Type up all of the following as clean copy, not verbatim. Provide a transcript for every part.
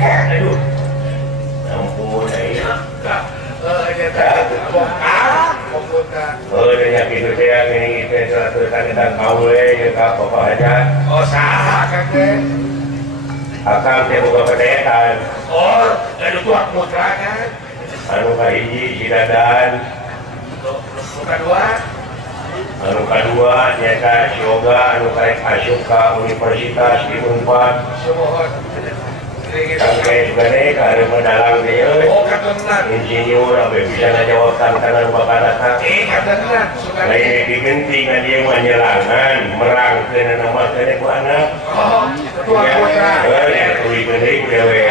Aduh. Ampun, ini. Oh, dia gitu teh yang ini teh satu kali dan kau ya kak bapak aja. Oh sah kakek. Akang teh buka pedetan. Oh, ada tuak putra kan? Anu kahiji si Dadan. Bukan dua. Anu kedua nyata si Yoga anu karek asup ka Universitas di Unpad. Semohon. Sampai juga nih karena mendalang dia. Oh katenan. Insinyur abe bisa ngajawabkan karena bakarata. Katenan. Lain digentingan dia menyelangan merangkeun nama kene ku anak. Oh, tuak putra. Ya tuluy geuning dewe.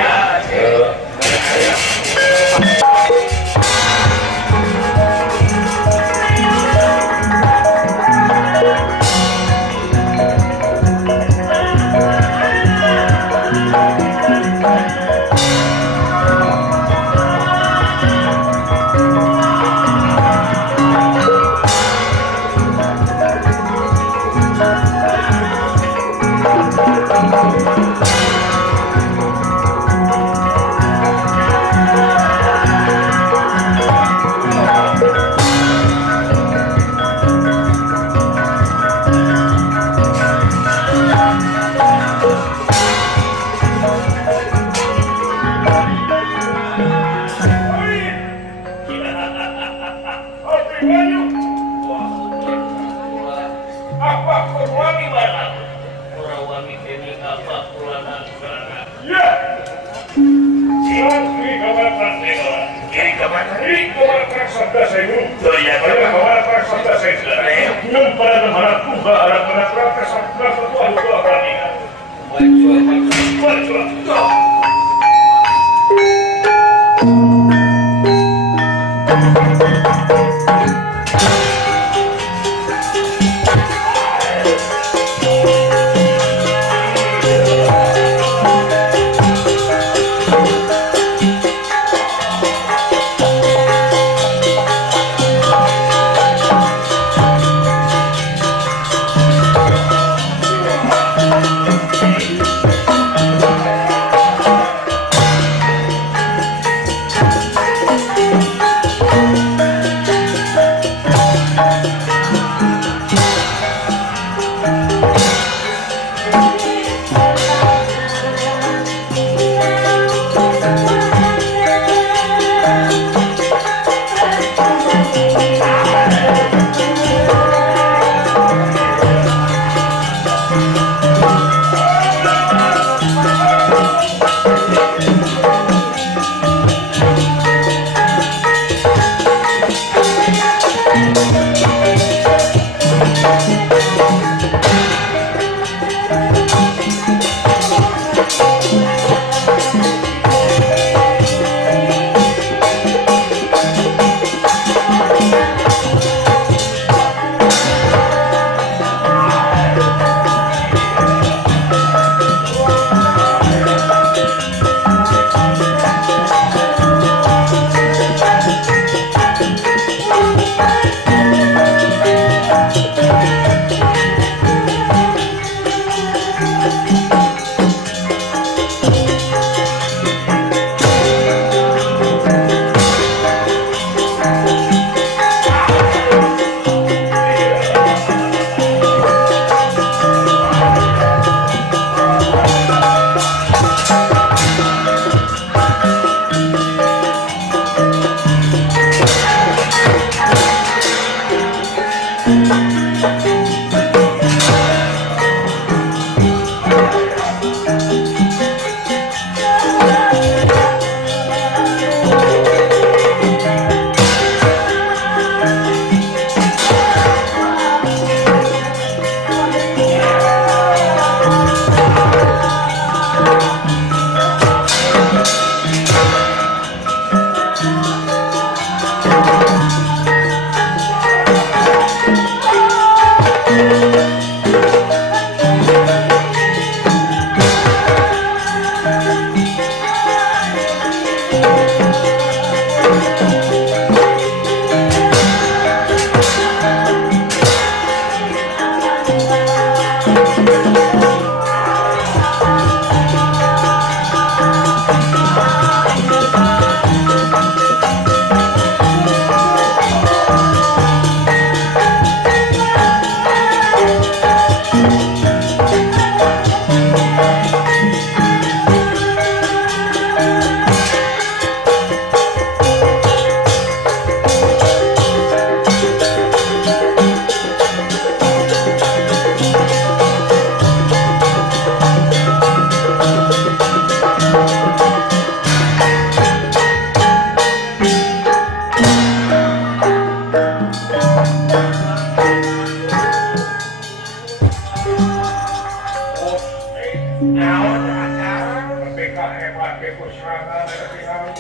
serangan dari kami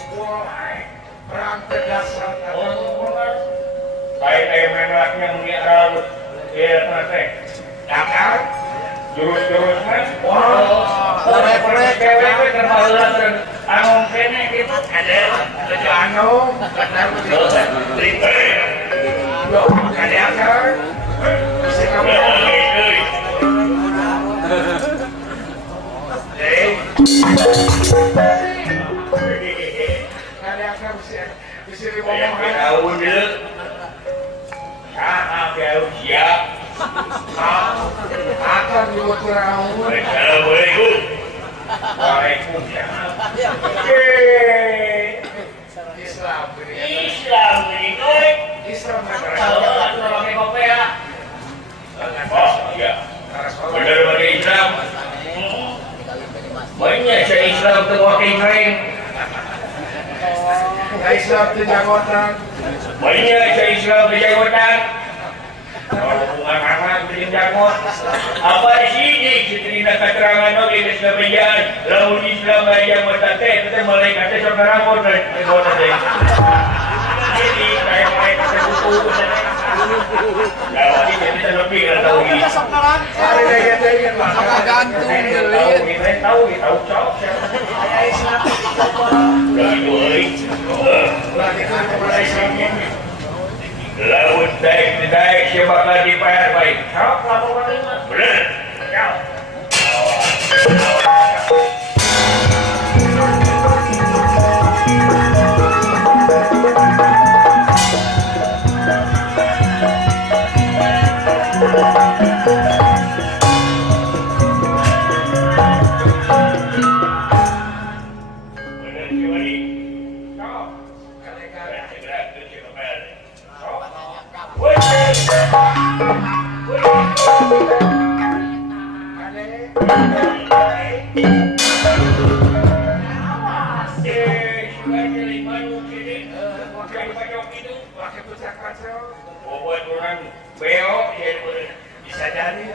perang tegas kayak menaknya mengiarang ya teh dakar jurus-jurus kan korek cewek terbalas dan anong kene gitu ada tujuh anong benar begitu yo ada akar bisa kamu ada akar bisa ngomong tahun dulu kau siap akan juga kurang Assalamualaikum Waalaikumsalam Islam Islam ini koi Islam kalau aku pakai kopi ya oh iya benar pakai Islam banyak saya Islam tuh pakai Israel Islam itu jagotan banyak saya Islam tuh jagotan hubungan anak dengan jagot apa sih ini cerita keterangan orang di Islam lalu Islam yang bertante itu malaikatnya sekarang pun jagotan deh jadi kayak kata buku kalau ini kita lebih nggak tahu ini ada daya maka gantung tahu cok lagi kepada Islamnya laut naik siapa bakal dibayar baik cok laporan lima bener cok bisa jadi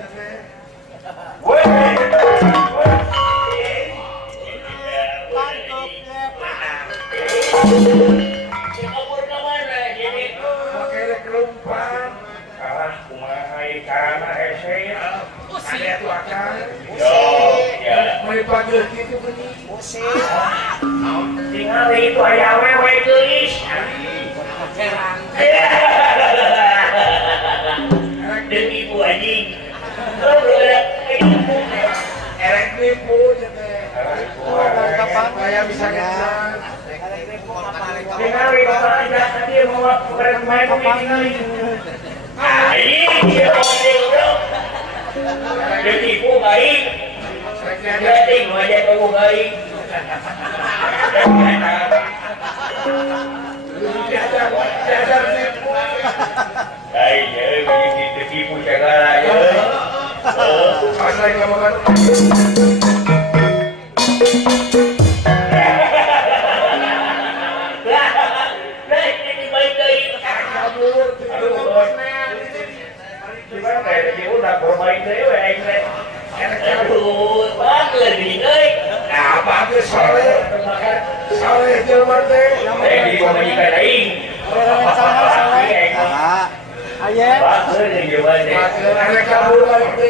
pakai kelumpan kalah kumahai karena esai ada itu akan yo ya melipanggil gitu bunyi tinggal itu ayah wewe geus dan ibu anjing erek nipu saya bisa ngesan tinggal itu aja tadi mau bermain tinggal anjing dia mau dia tipu baik jadi wajah kamu baik diajar nipu baik ya begitu tipu segala ya pas lagi ngomong sore jelma teh ada kabur balik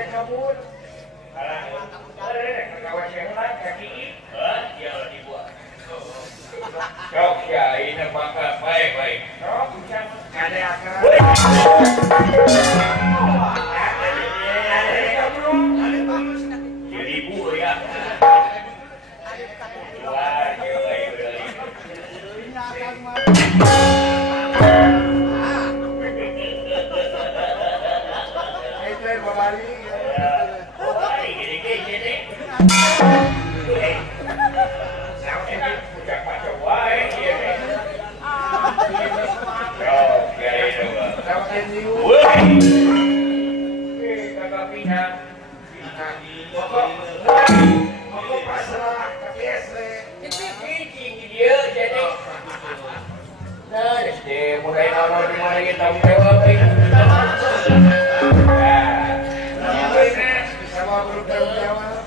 pakai kabur. Sok ya ini pangkat baik. Sok, ada akar. Jadi ibu ya. Wah, baik. Itu babali. Pokok pasrah, KPS. Mulai nongol di mana kita jawab Sama grup tanggung jawab.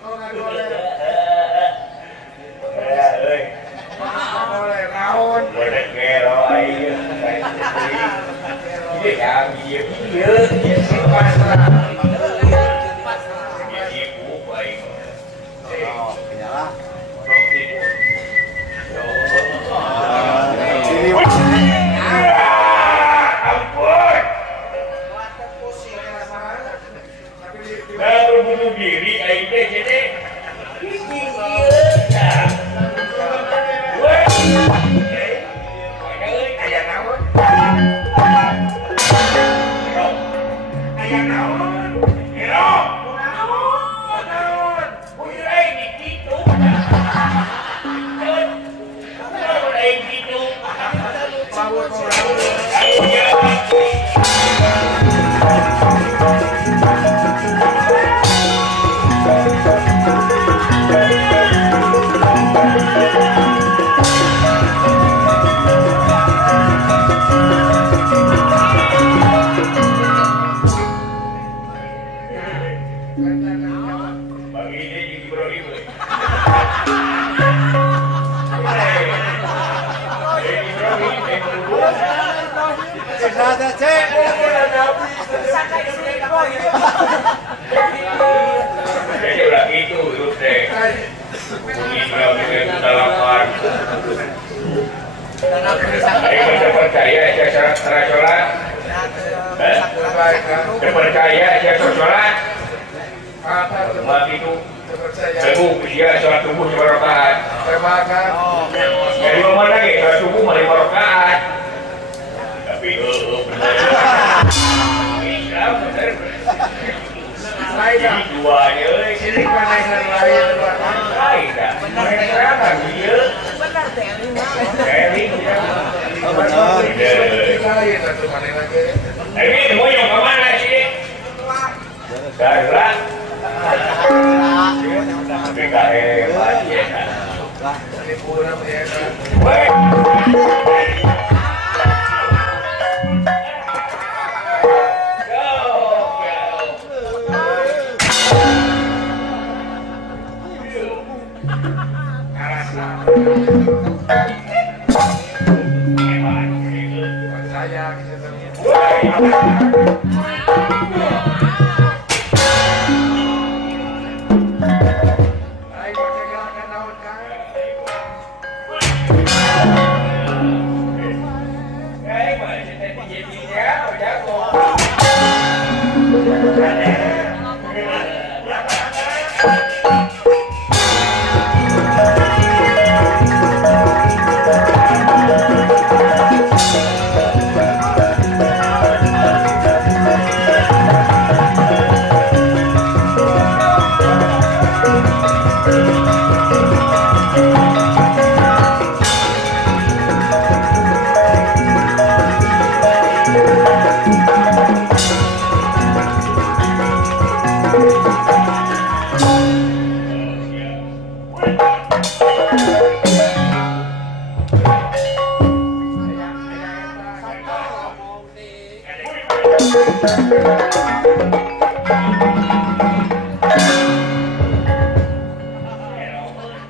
Kau nggak boleh naon. boleh kero aja ini yang dia Pasrah. ibu baik ampun baru bunuh diri aja jadi Ayah naon. Ayah naon. Pawut orang. bagi ini di bro ibu jadi udah gitu terus deh hubungi beliau kita lapar ayo percaya saya sholat percaya saya sholat umat itu teguh dia sholat subuh 5 rakaat dari mana lagi sholat subuh 5 rakaat tapi benar Islam benar jadi duanya Ini panaikan lain. lain dah mereka kan dia Kevin Lain satu panen lagi. ini mau yang kemana sih darat tapi gak hebat ya Ini pulang ya. weh Saya gitu. Ayo pakai gerakan naon kan?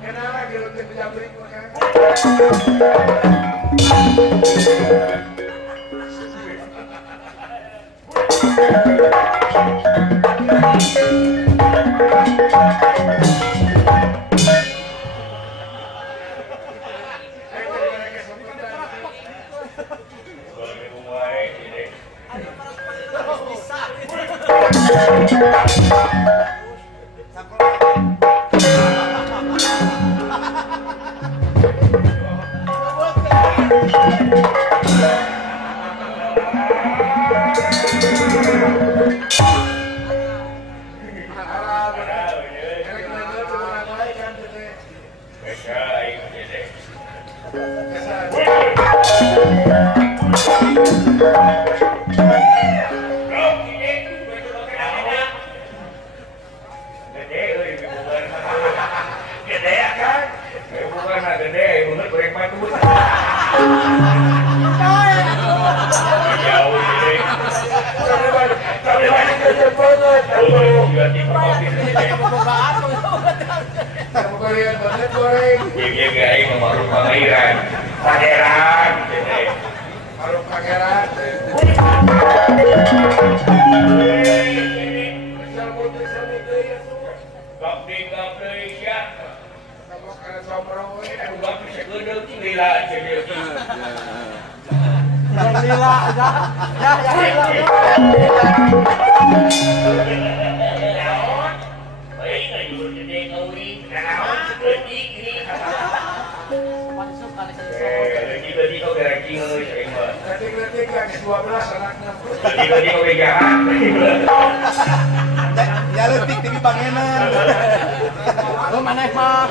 Kenapa dia untuk penjabrik makan? Ya letik TV pangenan. Lu maneh mah.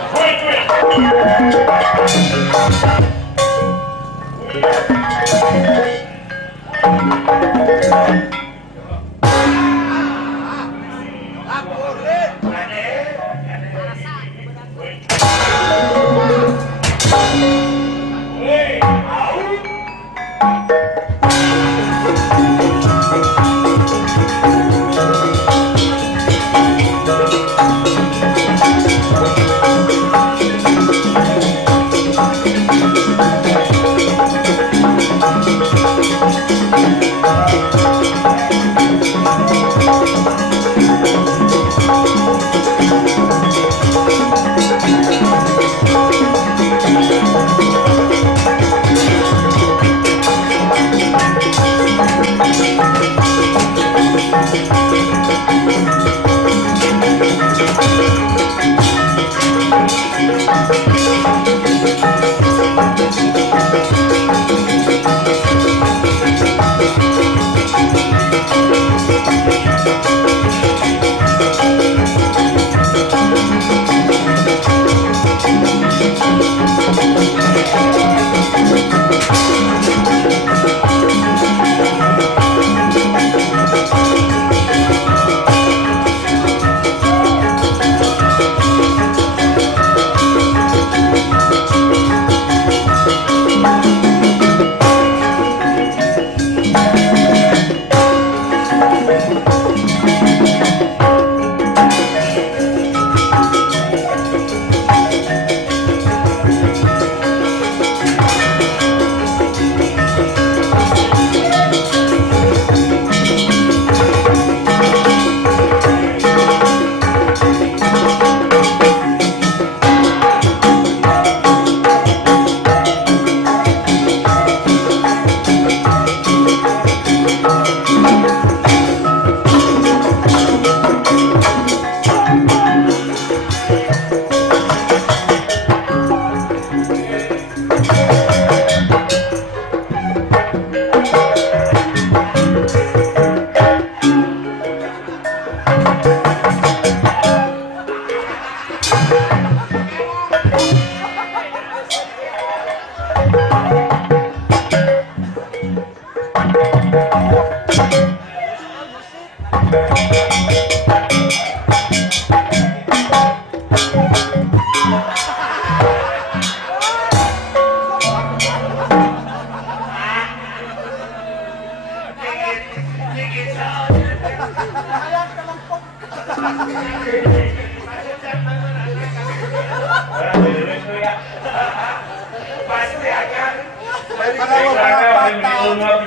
Pasti akan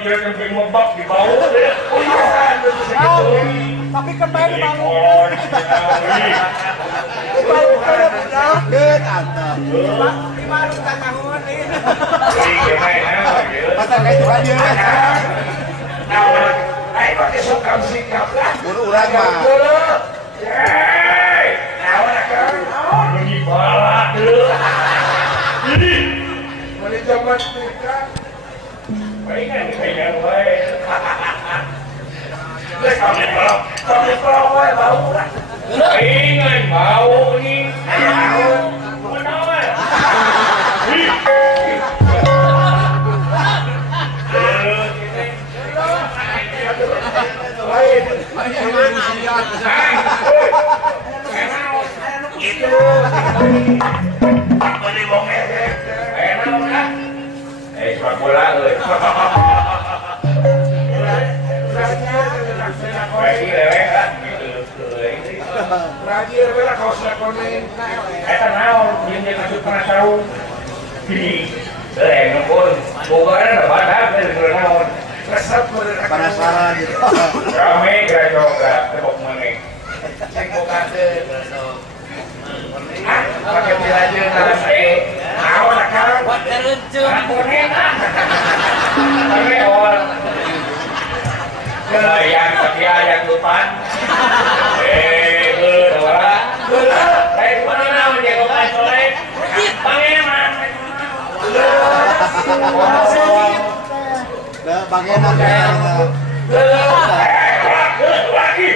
dia sampai membak di bawah dia. Tapi kembali Ini malu. kolon, Malu kada benar. Anta. Malu tak tahun ini. ini gimana dia? Masa kayak itu dia. Ayo pakai sukam sikap lah. Urang mah. Hei, Naon akan? ini balak dulu. Ini, Mali zaman kita. baikkan kayaknya baik. Kami pelong wae bau lah. Baikkan bau nih. Menawan. Itu. Mali wong efek. Enak kan? Sepak bola euy. Baik lewek kan. Rajir we lah kaos konen. Eta naon jeung maksud penasaran. Nempun. Bogaran da badak dari naon. Resep bener Penasaran gitu. Rame gara coba tebok meneh. Cek boga teh. Pakai bilajeun lah saya. Naon akan? Tapi awal yang tapi yang depan dua dari mana nama dia kau soleh pangeran Dah bagian kayak lagi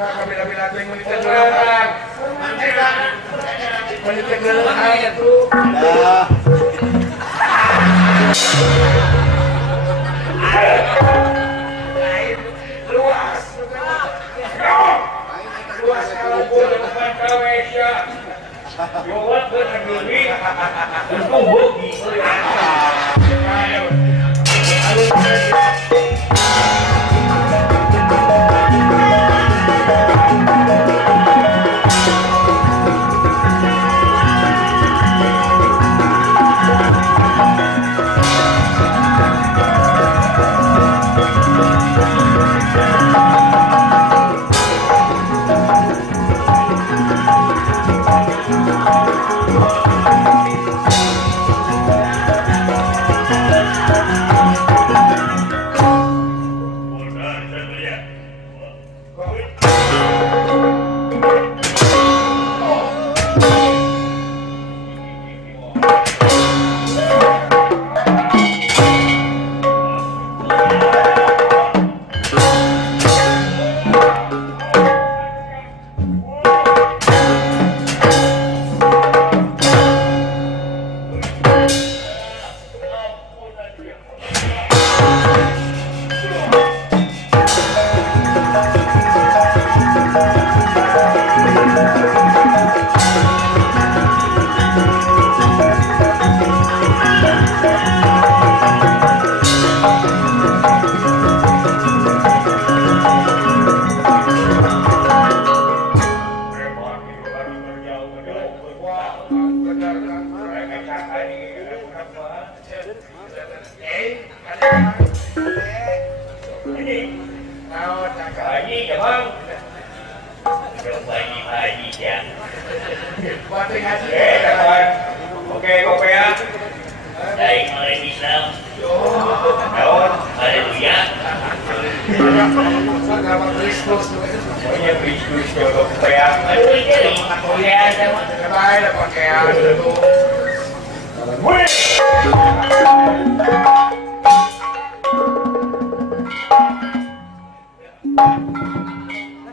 Kabila-bila teh menit geuleuhan. Menit geuleuhan atuh. dah. Luas. Luas kalau Udah depan kawesya Yowat berdiri Itu hoki Haji, emang haji ya. Kawan. Oke, kopiah. Dari mulai Islam. Daun, haleluya. Pokoknya Kristus jodoh kopiah. Aduh, jadi kopiah sama. Baik dah pakaian itu. Wih.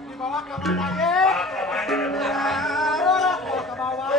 Di bawah kamar lagi. Ke bawah.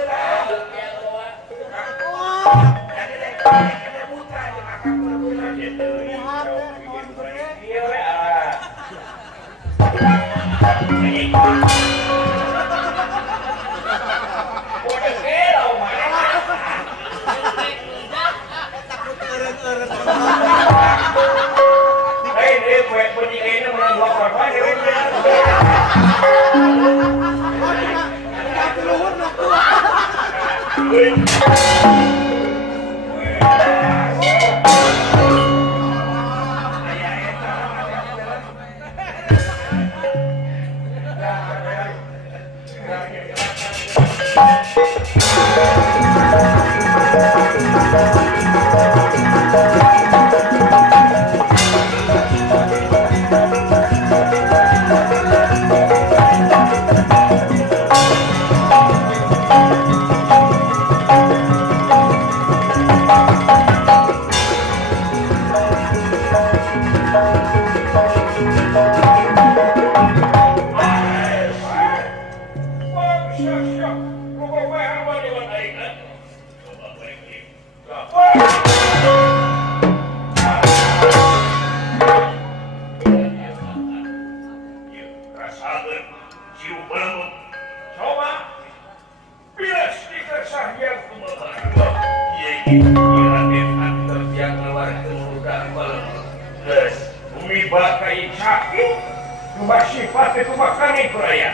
tiba kain sakit cuma sifat itu makan itu raya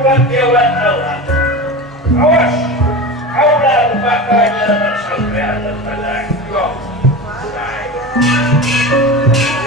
pulang jauhan Allah. Awas, kaulah lupakannya sampai ada pada. Baik.